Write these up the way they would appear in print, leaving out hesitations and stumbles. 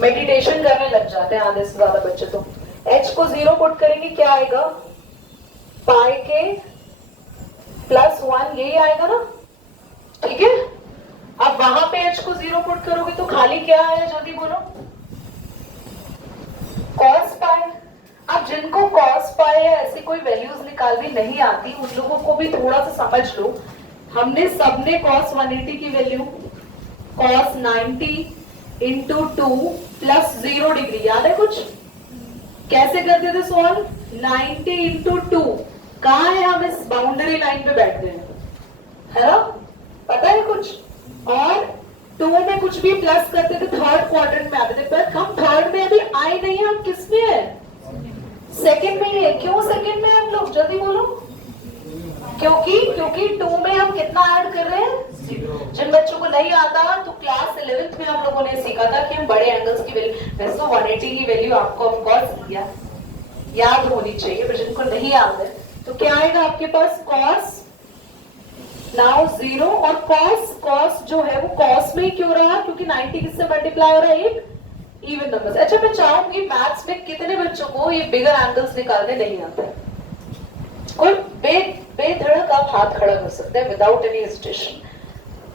Meditation करने लग जाते हैं आधे से ज्यादा बच्चे तो। h को 0 पुट करेंगे क्या आएगा, पाई के प्लस 1 यही आएगा ना, ठीक है। अब वहां पे h को 0 पुट करोगे तो खाली क्या आया, जल्दी बोलो, कॉस पाई। अब जिनको कॉस पाई या ऐसी कोई वैल्यूज निकालनी नहीं आती उन लोगों को भी थोड़ा सा समझ लो। हमने सबने कॉस 180 की value cos 90 into 2 plus 0 degree, याद है कुछ, कैसे करते थे सॉल्व, 90 इंटू 2, कहाँ है, हम इस बाउंड्री लाइन पे बैठ गए है ना, पता है कुछ। और 2 में कुछ भी प्लस करते थे थर्ड क्वाड्रेंट में आते थे, पर हम थर्ड में अभी आए नहीं है, हम किस में है, सेकंड में ही है। क्यों सेकंड में हम लोग, जल्दी बोलो, क्योंकि 2 में हम कितना ऐड कर रहे हैं, जिन बच्चों को नहीं आता तो क्लास 11th में हम लोगों ने सीखा था कि हम बड़े एंगल्स की वैल्यू, वैसे तो 180 की वैल्यू आपको ऑफ कोर्स याद होनी चाहिए, पर जिनको नहीं याद है तो क्या आएगा आपके पास, कॉस नाउ 0, और कॉस जो है वो कॉस में ही क्यों रहा, क्योंकि 90 किससे मल्टीप्लाई हो रहा है, एक इवन नंबर से। अच्छा मैं चाहूंगी मैथ्स में कितने बच्चों को ये बिगर एंगल्स निकालने नहीं आते, कोई बेधड़क आप हाथ खड़ा कर सकते हैं विदाउट एनी हेजिटेशन।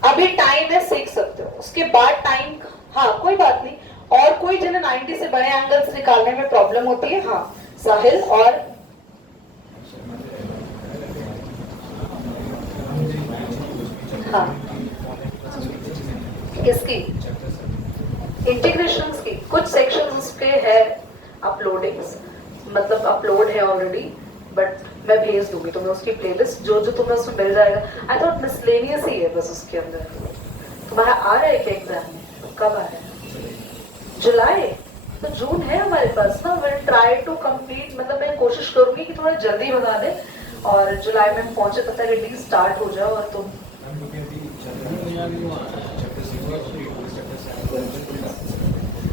अभी टाइम है, सीख सकते हो, उसके बाद टाइम, हाँ कोई बात नहीं। और कोई जिन्हें 90 से बड़े एंगल्स निकालने में प्रॉब्लम होती है, हाँ साहिल, और हाँ किसकी, इंटीग्रेशंस की, कुछ सेक्शंस उसके है अपलोडिंग्स, मतलब अपलोड है ऑलरेडी, बट मैं भेज दूंगी तुम्हें उसकी प्लेलिस्ट, जो तुम्हें उसमें मिल जाएगा। आई थॉट मिसलेनियस ही है बस उसके अंदर। तुम्हारा आ रहा है क्या एग्जाम में, कब आ रहा है, जुलाई, तो जून है हमारे पास ना। विल ट्राई टू कंप्लीट, मतलब मैं कोशिश करूंगी कि थोड़ा जल्दी बता दे और जुलाई में पहुंचे तब तक एटलीस्ट स्टार्ट हो जाए। और तुम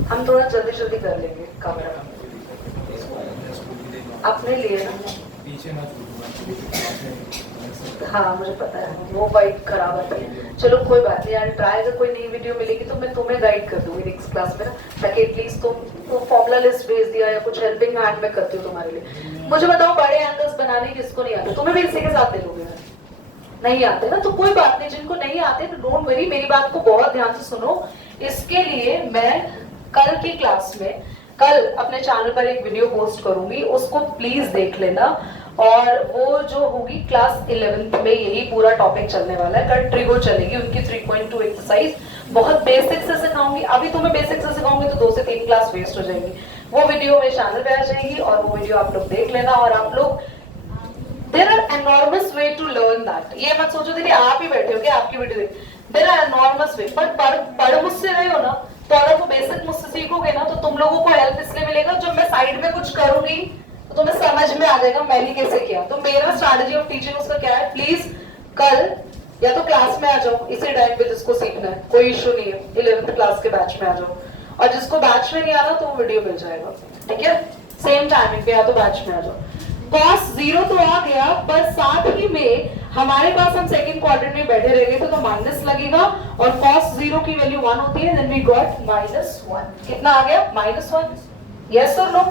हम थोड़ा जल्दी जल्दी कर लेंगे कवर अपने लिए ना, हाँ मुझे पता है वो वाइट खराब आती है। चलो कोई बात नहीं यार, ट्राई, अगर कोई नई वीडियो मिलेगी तो मैं तुम्हें गाइड कर दूंगी नेक्स्ट क्लास में ना, ताकि एटलीस्ट तुम फॉर्मूला लिस्ट भेज दिया या कुछ हेल्पिंग हैंड में करती हो तुम्हारे लिए। मुझे बताओ बड़े एंगल्स बनाने किसको नहीं आते, तुम्हें भी इसी के साथ दे दोगे, नहीं आते ना तो कोई बात नहीं, जिनको नहीं आते तो डोंट वरी, मेरी बात को बहुत ध्यान से सुनो। इसके लिए मैं कल की क्लास में, कल अपने चैनल पर एक वीडियो पोस्ट करूंगी, उसको प्लीज देख लेना। और वो जो होगी क्लास 11th में यही पूरा टॉपिक चलने वाला है, कल ट्रिगो चलेगी उनकी 3.2 एक्सरसाइज, बहुत बेसिक से सिखाऊंगी। अभी तुम्हें बेसिक से सिखाऊंगी तो 2 से 3 क्लास वेस्ट हो जाएगी। वो वीडियो मेरे चैनल पे आ जाएगी और वो वीडियो आप लोग देख लेना। और आप लोग, there are enormous way to learn that, ये मत सोचो दीदी आप ही बैठे हो क्या आपकी वीडियो देख, देयर आर एनॉर्मस वे, पर पढ़ मुझसे रहे हो ना, तो अगर वो बेसिक मुझसे सीखोगे ना तो तुम लोगों को हेल्प इसलिए मिलेगा, जब मैं साइड में कुछ करूंगी तो तुम्हें समझ में आ जाएगा मैंने कैसे किया। तो मेरा स्ट्रैटेजी ऑफ टीचिंग उसका क्या है, प्लीज कल या तो क्लास में आ जाओ इसी टाइम पे, जिसको सीखना है कोई इशू नहीं है, 11th क्लास के बैच में आ जाओ, और जिसको बैच में नहीं आना तो वो वीडियो मिल जाएगा, ठीक है, सेम टाइमिंग पे, या तो बैच में आ जाओ। cos 0 तो आ गया, पर साथ ही में हमारे पास, हम सेकंड क्वाड्रेंट में बैठे रह गए तो माइनस लगेगा, और cos 0 की वैल्यू 1 होती है, देन वी गॉट -1। कितना आ गया, -1, यस और नो,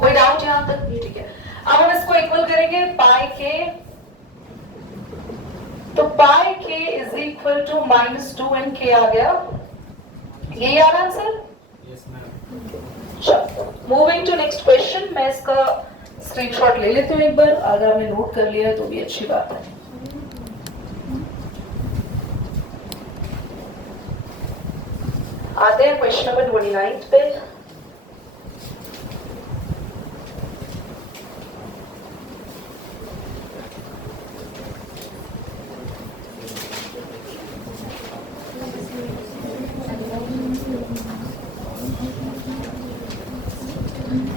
कोई डाउट यहां तक, ठीक है। अब हम इसको इक्वल करेंगे पाई के, तो पाई के इज इक्वल टू -2 एंड के आ गया, यही आ रहा आंसर, यस मैम। चलो मूविंग टू नेक्स्ट क्वेश्चन, मैं इसका स्क्रीनशॉट ले लेती हूँ एक बार, अगर आपने नोट कर लिया है तो भी अच्छी बात है। आते हैं क्वेश्चन नंबर 29 पे।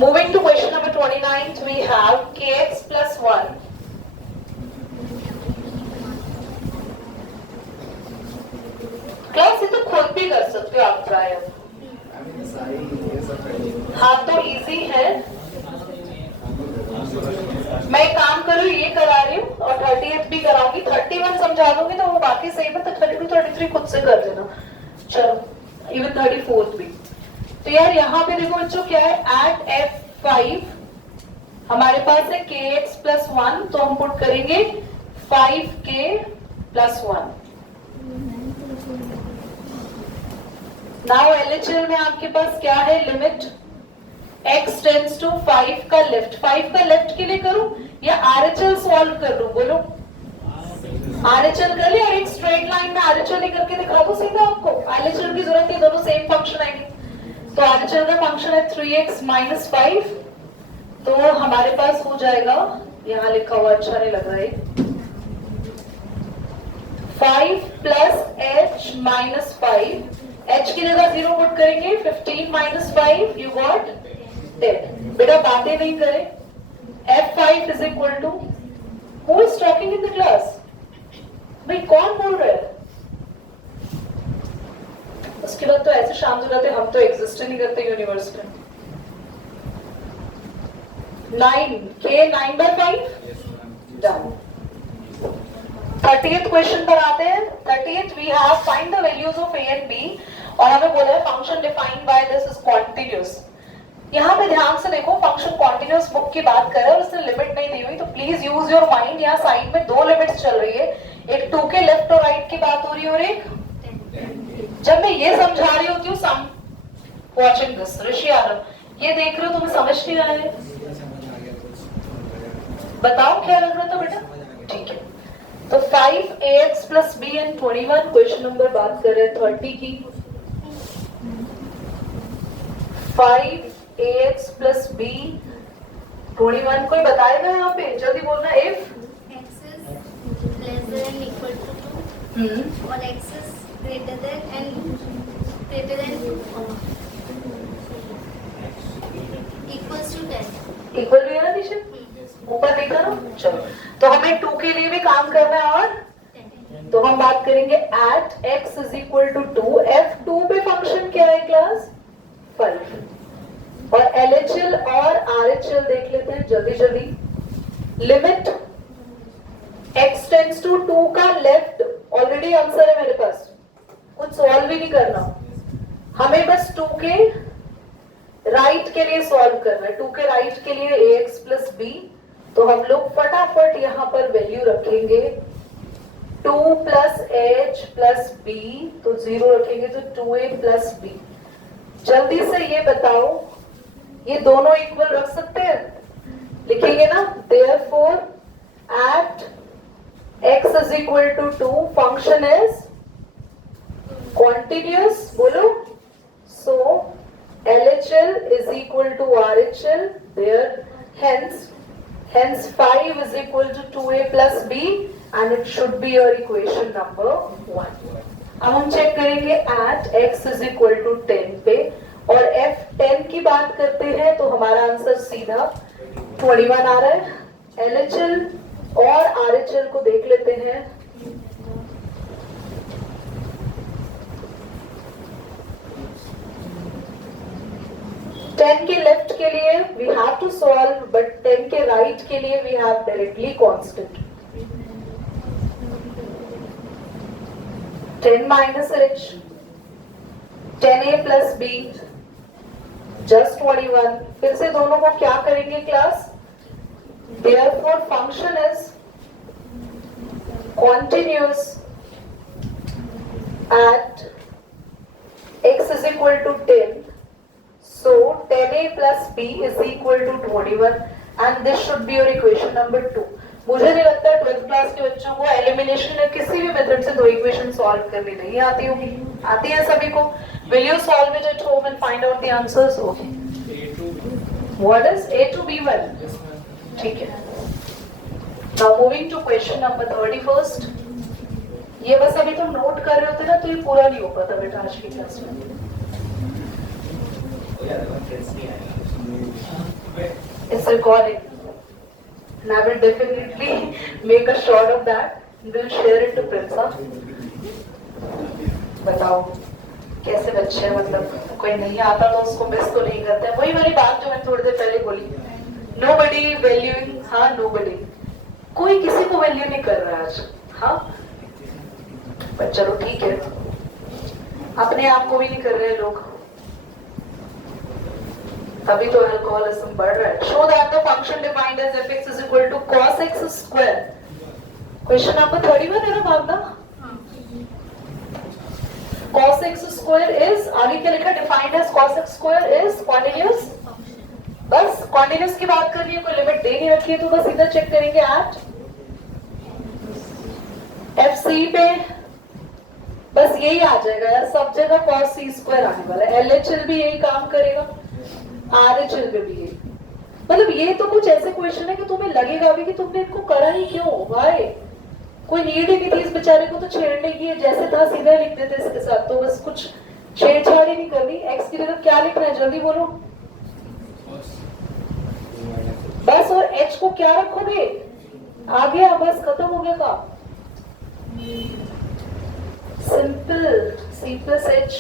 Moving to question number 29, we have kx plus 1 class, ये तो खुद भी कर सकते हो आप ट्राई। हाँ तो इजी है, मैं एक काम करूँ ये करा रही हूँ और 30th भी कराऊंगी, 31 समझा दूंगी तो वो बाकी सही है, तो 32 33 खुद से कर देना, चलो इवन 34th भी। तो यार यहाँ पे देखो बच्चों क्या है, एट f5 हमारे पास है kx प्लस 1, तो हम पुट करेंगे 5k प्लस 1। नाउ LHL में आपके पास क्या है, लिमिट x टेंड्स टू 5 का लेफ्ट, 5 का लेफ्ट के लिए करूं या RHL सॉल्व कर लूं, बोलो। RHL कर ले, और एक स्ट्रेट लाइन में RHL ही करके दिखा दो सीधा आपको, LHL की जरूरत नहीं, दोनों सेम फंक्शन आएंगे। तो RHL का फंक्शन है 3x माइनस 5, तो हमारे पास हो जाएगा, यहाँ लिखा हुआ अच्छा नहीं लग रहा है, 5 प्लस h माइनस 5, h की जगह 0 पुट करेंगे, 15 माइनस 5 यू गॉट 10। बेटा बातें नहीं करें, f5 is equal to, who is talking in the class, भाई कौन बोल रहा है। उसके बाद तो ऐसे शांत हो जाते, हम तो एग्जिस्ट नहीं करते यूनिवर्स में। 9 k 9/5 डन। 30th क्वेश्चन पर आते हैं। 30th we have find the values of a and b, और हमें बोला है function defined by this is continuous. यहाँ पे ध्यान से देखो, फंक्शन कॉन्टिन्यूअस बुक की बात कर रहा है और उसने लिमिट नहीं दी हुई, तो प्लीज यूज योर माइंड। यहाँ साइड में दो लिमिट्स चल रही है, एक 2 के लेफ्ट और राइट की बात हो रही है, और एक जब मैं ये समझा रही होती हूँ, सम वाचिंग दिस, ऋषि आरव ये देख रहे हो, तुम्हें समझ नहीं आ रहा है, बताओ क्या लग रहा था बेटा, ठीक है। तो 5ax plus b and 21, question number बात कर रहे हैं 30 की। 5ax प्लस b 21, कोई बताएगा यहाँ पे, जल्दी बोलना। If x is less than equal to 2 और x is greater than 2 equals to 10। Equal भी है ना नीचे, ऊपर देखा ना, चलो। तो हमें 2 के लिए भी काम करना है, और तो हम बात करेंगे at x is equal to 2, f2 पे फंक्शन क्या है क्लास 5, और LHL और RHL देख लेते हैं जल्दी जल्दी। लिमिट x टेंड्स टू 2 का लेफ्ट, ऑलरेडी आंसर है मेरे पास, कुछ सॉल्व भी नहीं करना, हमें बस 2 के राइट के लिए सॉल्व करना है। 2 के राइट के लिए ax प्लस b, तो हम लोग फटाफट यहाँ पर वैल्यू रखेंगे, 2 प्लस h प्लस b, तो 0 रखेंगे तो 2a प्लस b। जल्दी से ये बताओ, ये दोनों इक्वल रख सकते हैं, लिखेंगे ना, therefore at x is equal to 2 function is continuous, बोलो। so LHL is equal to RHL, there hence 5 is equal to 2a plus b, and it should be your equation number 1। अब हम check करेंगे at x is equal to 10 पे, और f10 की बात करते हैं तो हमारा आंसर सीधा 21 आ रहा है। LHL और RHL को देख लेते हैं। टेन के लेफ्ट के लिए we have to solve, but 10 के राइट के लिए we have directly constant. 10 minus h, 10a plus b, just 21। फिर से दोनों को क्या करेंगे class, therefore function is continuous at x is equal to 10, so 10a plus b is equal to 21, and this should be your equation number 2। मुझे नहीं लगता 12th class के बच्चों को एलिमिनेशन में किसी भी मेथड से दो इक्वेशन सॉल्व करनी नहीं आती होगी, आती है सभी को। Will you solve it at home and find out the answers? Okay. What is a to b1? ठीक है। Now moving to question number 31st। ये बस अभी तुम नोट कर रहे होते ना, तो ये पूरा नहीं हो पाता बेटा आज की क्लास में। It's recording, and I will definitely make a shot of that and will share it to Prinsa। बताओ कैसे बच्चे हैं, मतलब कोई नहीं आता तो उसको मिस तो नहीं करते। वही वाली बात जो मैं थोड़ी देर पहले बोली, nobody valuing, हाँ nobody, कोई किसी को वैल्यू नहीं कर रहा है आज, हाँ। पर चलो ठीक है, अपने आप को भी नहीं कर रहे लोग, अभी तो अल्कोहलिज्म बढ़ रहा है. Show that the function defined as fx is equal to cos x square. Question number 31 है ना भावना? cos x square is, आगे क्या लिखा? Defined as cos x square is continuous. बस कॉन्टिन्यूअस की बात करनी है, कोई लिमिट दे नहीं रखी है, तो बस इधर चेक करेंगे एट FC पे बस यही आ जाएगा यार, सब जगह cos c स्क्वायर आने वाला है. LHL भी यही काम करेगा, RHL पे भी यही. मतलब ये तो कुछ ऐसे क्वेश्चन है कि तुम्हें लगेगा भी कि तुमने इनको करा ही क्यों, वाई. कोई नीड ही नहीं थी इस बेचारे को तो छेड़ने की, जैसे था सीधा लिख देते इसके साथ, तो बस कुछ छेड़छाड़ ही नहीं करनी. x की जगह क्या लिखना है जल्दी बोलो बस. और h को क्या रखोगे? आ गया, बस खत्म हो गया काम. Simple c plus h.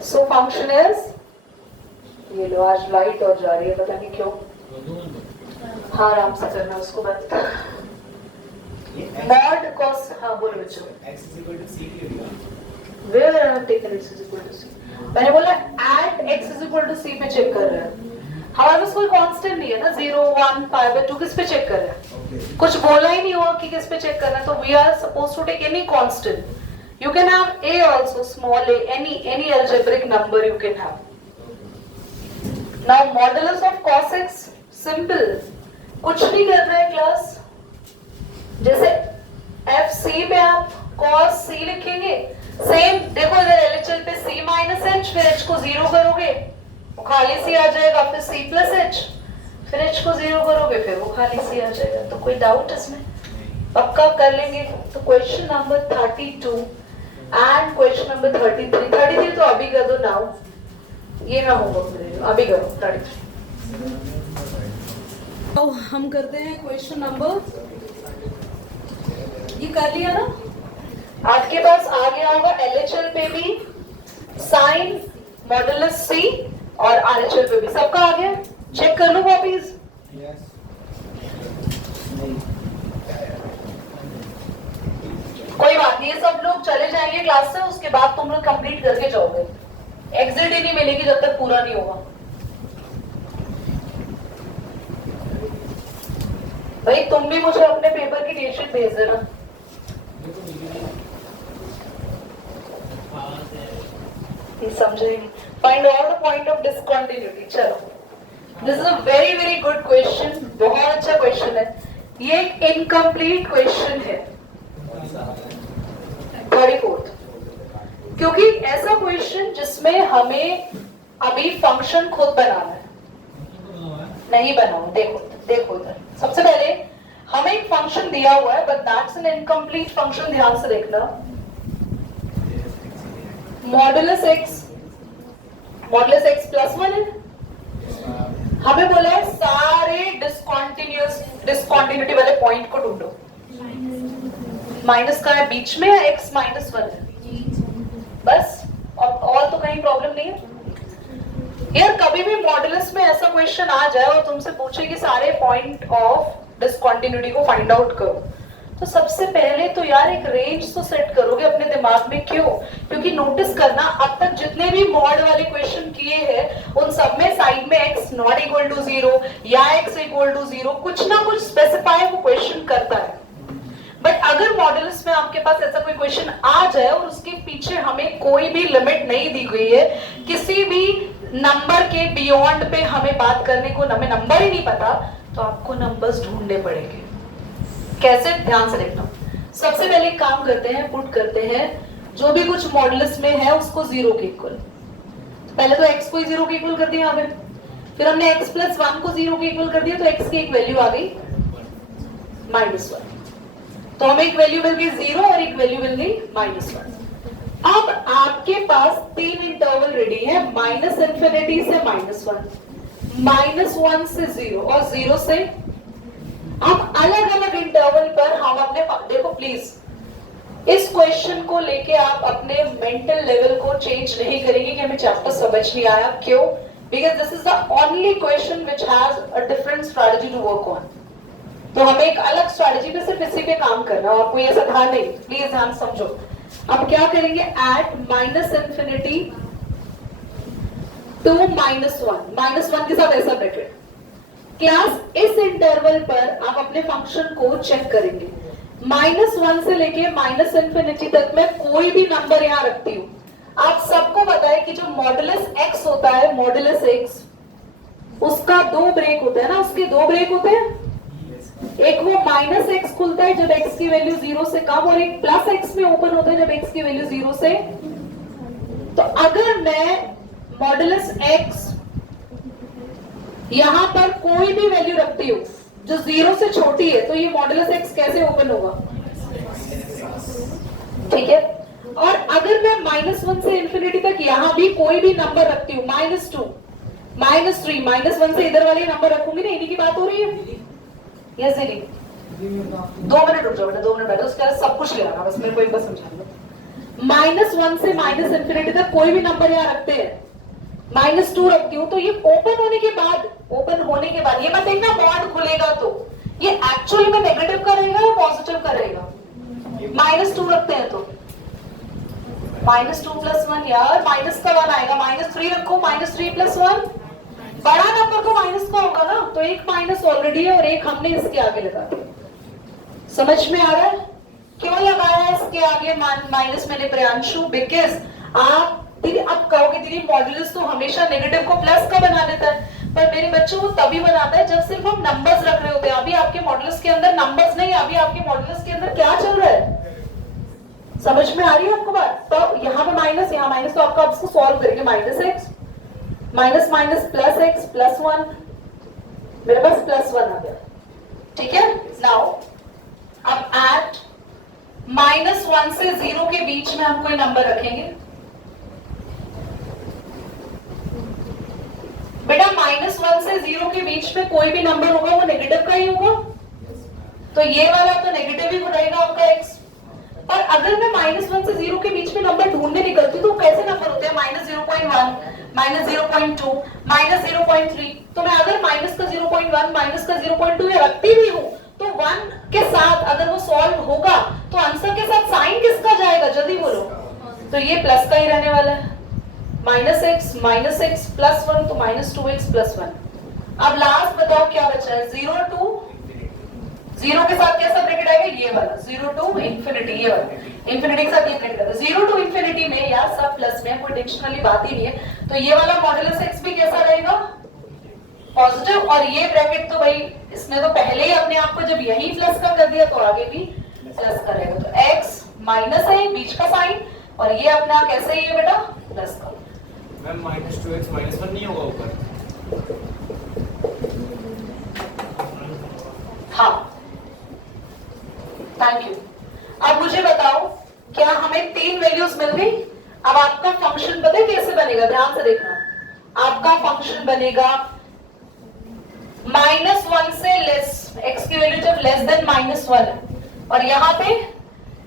So function is, ये लो आज लाइट और जा रही है पता नहीं क्यों. हाँ आराम से करना उसको बंद. मॉड cos, हाँ बोलो बच्चों. x is equal to c की होगा. Where I have taken x is equal to c. मैंने बोला at x is equal to c पे चेक कर रहे हैं. हमारे पास कोई कांस्टेंट नहीं है ना, 0 1 5/2. किस पे चेक कर रहे हैं? कुछ बोला ही नहीं हुआ कि किस पे चेक करना है, तो we are suppose to take any constant. You can have a also, small a, any algebraic number you can have. Now modulus of cos x, simple, कुछ नहीं करना है क्लास. जैसे FC पे आप cos c लिखेंगे, सेम देखो इधर LHL पे c minus h, फिर h को 0 करोगे वो खाली c आ जाएगा, फिर c plus h, फिर h को 0 करोगे फिर वो खाली c आ जाएगा. तो कोई डाउट इसमें? पक्का कर लेंगे. तो question number 32 and question number 33. 33 तो अभी कर दो नाउ, ये ना होगा अभी करो 33. तो हम करते हैं क्वेश्चन नंबर, ये कर लिया ना. आपके पास आ गया होगा LHL पे भी साइन मॉडुलस c और RHL पे भी सबका आ गया. चेक कर लो कॉपीज. कोई बात नहीं है, सब लोग चले जाएंगे क्लास से, उसके बाद तुम लोग कंप्लीट करके जाओगे. एग्जिट ही नहीं मिलेगी जब तक पूरा नहीं होगा. भाई तुम भी मुझे अपने पेपर की डेट शीट भेज देना. समझेंगे. Find out the point of discontinuity. चलो, this is a very very good question, बहुत अच्छा क्वेश्चन है. ये एक इनकम्प्लीट क्वेश्चन है 34th, क्योंकि ऐसा क्वेश्चन जिसमें हमें अभी फंक्शन खुद बनाना है. नहीं बनाओ, देखो देखो इधर. सबसे पहले हमें एक फंक्शन दिया हुआ है, but that's an incomplete function. ध्यान से देखना. मॉडुलस x प्लस 1 है. हमें बोला है सारे डिसकंटिन्यूटी वाले पॉइंट को ढूंढो. माइनस का है बीच में या x -1 है? बस, और तो कहीं प्रॉब्लम नहीं है यार. कभी भी मॉडुलस में ऐसा क्वेश्चन आ जाए और तुमसे पूछे कि सारे पॉइंट ऑफ डिसकंटिन्यूटी को फाइंड आउट करो, तो सबसे पहले तो यार एक रेंज तो सेट करोगे अपने दिमाग में. क्यों? क्योंकि नोटिस करना, अब तक जितने भी मॉड वाले क्वेश्चन किए हैं उन सब में साइड में x नॉट इक्वल टू 0 या x इक्वल टू 0 कुछ ना कुछ स्पेसिफाई वो क्वेश्चन करता है. बट अगर मॉडुलस में आपके पास ऐसा कोई क्वेश्चन आ जाए और उसके पीछे हमें कोई भी लिमिट नहीं दी गई है, किसी भी नंबर के बियॉन्ड पे हमें बात करने को, हमें नंबर ही नहीं पता, तो आपको नंबर्स ढूंढने पड़ेंगे. कैसे? ध्यान से देखना. सबसे पहले काम करते हैं, पुट करते हैं जो भी कुछ मॉडुलस में है उसको 0 के इक्वल. पहले तो x को 0 के इक्वल कर दिया यहाँ पे, फिर हमने x प्लस 1 को 0 के इक्वल कर दिया, तो x की एक वैल्यू आ गई -1. तो हमें एक वैल्यू मिल गई 0 और एक वैल्यू मिल गई -1. अब आपके पास 3 इंटरवल रेडी है, -∞ से -1, -1 से 0 और 0 से. अब अलग अलग इंटरवल पर हम अपने, देखो प्लीज इस क्वेश्चन को लेके आप अपने मेंटल लेवल को चेंज नहीं करेंगे कि हमें चैप्टर समझ नहीं आया. क्यों? Because this is the only question which has a different strategy to work on. तो हमें एक अलग स्ट्रैटेजी पे सिर्फ इसी पे काम करना है और कोई ऐसा ध्यान नहीं, प्लीज ध्यान समझो। अब क्या करेंगे, एट माइनस इंफिनिटी टू -1 के साथ ऐसा ब्रैकेट। क्लास इस इंटरवल पर आप अपने फंक्शन को चेक करेंगे। -1 से लेके माइनस इंफिनिटी तक मैं कोई भी नंबर यहां रखती हूं। आप सबको पता है कि जो मॉडुलस x होता है, मॉडुलस x, उसका 2 ब्रेक होता है ना, उसके 2 ब्रेक होते हैं। एक वो -x खुलता है जब x की वैल्यू 0 से कम, और एक +x में ओपन होता है जब x की वैल्यू 0 से। तो अगर मैं मॉडुलस x यहां पर कोई भी वैल्यू रखती हूं जो 0 से छोटी है, तो ये मॉडुलस x कैसे ओपन होगा? ठीक है। और अगर मैं -1 से इंफिनिटी तक यहां भी कोई भी नंबर रखती हूं, -2, -3, -1 से इधर वाले नंबर रखूंगी ना, इन्हीं की बात हो रही है। यस नहीं, 2 मिनट रुक जाओ बेटा, 2 मिनट बैठो, उसके बाद सब कुछ ले आना, बस मेरे को एक बार समझा दो। -1 से माइनस इंफिनिटी तक कोई भी नंबर यहां रखते हैं, -2 रखती हूँ, तो ये ओपन होने के बाद ये मत देखना बॉन्ड खुलेगा तो ये एक्चुअली में नेगेटिव का रहेगा या पॉजिटिव का रहेगा? -2 रखते हैं तो -2 + 1, यार माइनस का 1 आएगा। -3 रखो, -3 + 1, बड़ा नंबर तो माइनस का होगा ना, तो एक माइनस ऑलरेडी है और एक हमने इसके आगे लगा दिया। समझ में आ रहा है क्यों लगाया है इसके आगे माइनस? मैंने प्रियांशु, बिकॉज आप दीदी अब कहोगे दीदी मॉडुलस तो हमेशा नेगेटिव को प्लस का बना देता है, पर मेरे बच्चों वो तभी बनाता है जब सिर्फ हम नंबर्स रख रहे होते हैं। अभी आपके मॉडुलस के अंदर नंबर्स नहीं, अभी आपके मॉडुलस के अंदर क्या चल रहा है? समझ में आ रही है आपको बात? तो यहाँ पे माइनस, यहाँ माइनस, तो आपको इसको सॉल्व करेंगे। -x माइनस +x + 1, मेरे पास +1 आ गया। ठीक है। नाउ अब एट -1 से 0 के बीच में हम कोई नंबर रखेंगे। बेटा -1 से 0 के बीच में कोई भी नंबर होगा वो नेगेटिव का ही होगा, तो ये वाला तो नेगेटिव ही रहेगा आपका x। और अगर मैं -1 से 0 के बीच में नंबर ढूंढने निकलती हूँ तो कैसे नंबर होते हैं? -0.1, -0.2, -0.3। तो मैं अगर माइनस का 0.1, माइनस का 0.2 ये रखती भी हूँ, तो 1 के साथ अगर वो सॉल्व होगा तो आंसर के साथ साइन किसका जाएगा? जल्दी बोलो। तो ये प्लस का ही रहने वाला है। -x + 1, तो -2x + 1। अब लास्ट बताओ क्या बचा है? 0 to 0 के साथ कैसा ब्रैकेट आएगा? ये वाला 0 to इंफिनिटी, ये वाला इंफिनिटी के साथ ये ब्रैकेट आएगा। 0 to इंफिनिटी में या सब प्लस में कोई टेंशन वाली बात ही नहीं है, तो ये वाला मॉडुलस x भी कैसा रहेगा? पॉजिटिव। और ये ब्रैकेट तो भाई इसने तो पहले ही अपने आप को जब यही प्लस का कर दिया तो आगे भी प्लस का रहेगा। तो x माइनस है बीच का साइन, और ये अपना कैसे ही है बेटा? प्लस का। मैम -2x -1 नहीं होगा ऊपर? हाँ, थैंक यू। अब मुझे बताओ क्या हमें 3 वैल्यूज मिल गई? अब आपका फंक्शन पता है कैसे बनेगा? ध्यान से देखना। आपका फंक्शन बनेगा -1 से लेस, x की वैल्यू जब लेस देन -1 है, और यहाँ पे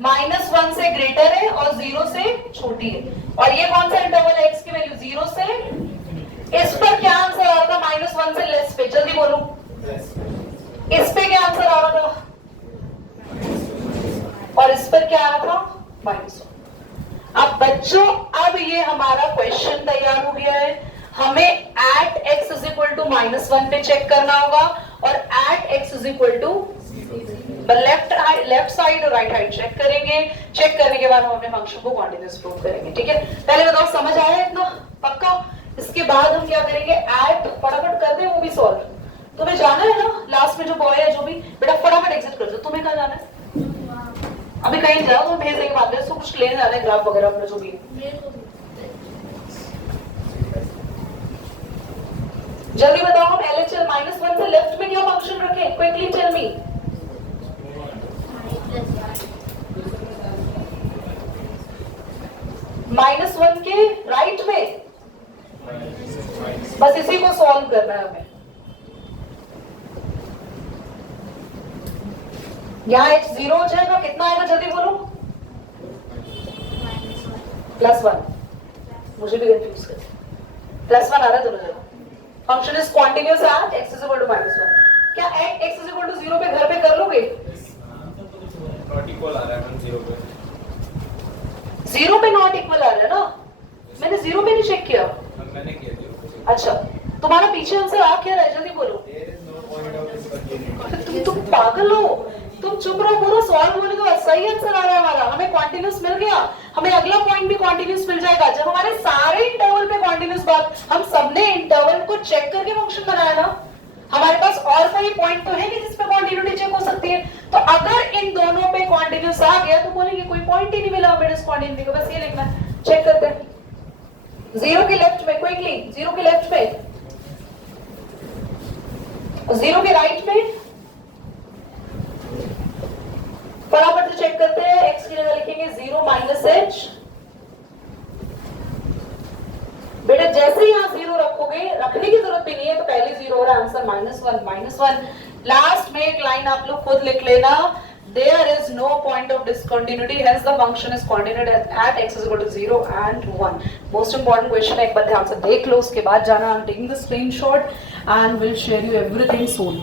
-1 से ग्रेटर है और 0 से छोटी है। और ये कौन सा इंटरवल है? x की वैल्यू 0 से, इस पर क्या आंसर आ रहा था? -1 से लेस पे, जल्दी बोलो। इस पे क्या आंसर आ रहा था? और इस पर क्या आ रहा था? -1। अब बच्चों अब ये हमारा क्वेश्चन तैयार हो गया है। हमें एट x = -1 पे चेक करना होगा, और एट x = लेफ्ट साइड और राइट साइड चेक करेंगे। चेक करने के बाद हम अपने फंक्शन को कॉन्टिन्यूअस प्रूव करेंगे। ठीक है, पहले बताओ समझ आया इतना पक्का? इसके बाद हम क्या करेंगे? एट फटाफट कर दे, वो भी सॉल्व। तुम्हें जाना है ना लास्ट में, जो बॉय है जो भी, बेटा फटाफट एग्जिट कर दो। तुम्हें कहाँ जाना है? अभी कहीं जाओ, तुम भेज देंगे बाद में, उसको कुछ लेने जाना है, ग्राफ वगैरह अपना जो भी है। जल्दी बताओ हम LHL -1 से लेफ्ट में क्या फंक्शन रखें? Quickly tell me. -1 के राइट में, बस इसी को सॉल्व करना है हमें। यहाँ x 0 हो जाएगा, कितना आएगा जल्दी बोलो? +1। मुझे भी कंफ्यूज कर, +1 आ रहा है दोनों जगह। Function is continuous at x = -1। क्या at x is equal to 0 पे घर पे कर लोगे? नॉट इक्वल आ रहा है मैम 0 पे। 0 पे नॉट इक्वल आ रहा है ना? मैंने 0 पे नहीं चेक किया। मैम मैंने किया 0 पे। अच्छा, तुम्हारा पीछे आंसर आ क्या रहा है? जल्दी बोलो। There is no point of discontinuity। तुम पागल हो, तुम चुप रहो, पूरा सॉल्व होने के बाद सही आंसर आ रहा है हमारा। हमें कॉन्टिन्यूस मिल गया, हमें अगला पॉइंट भी कॉन्टिन्यूस मिल जाएगा। जब हमारे सारे इंटरवल पे कॉन्टिन्यूस बात, हम सबने इंटरवल को चेक करके फंक्शन बनाया ना। हमारे पास और कोई पॉइंट तो है कि जिसपे कॉन्टिन्यूटी चेक हो सकती है। तो अगर इन दोनों पे कॉन्टिन्यूस आ गया तो बोलेंगे कोई पॉइंट ही नहीं मिला हमें डिसकॉन्टिन्यूटी का। बस ये लिखना है, चेक करते हैं। 0 के लेफ्ट में क्विकली, 0 के लेफ्ट में, 0 के राइट में, फटाफट से चेक करते हैं। x की जगह लिखेंगे 0 माइनस h। बेटा जैसे ही यहाँ 0 रखोगे, रखने की जरूरत भी नहीं है, तो पहले 0 हो रहा है, आंसर -1। लास्ट में एक लाइन आप लोग खुद लिख लेना, there is no point of discontinuity, hence the function is continued at x is equal to 0 and 1। most important question है, एक बार ध्यान से देख लो, उसके बाद जाना। I'm taking the screenshot and will share you everything soon।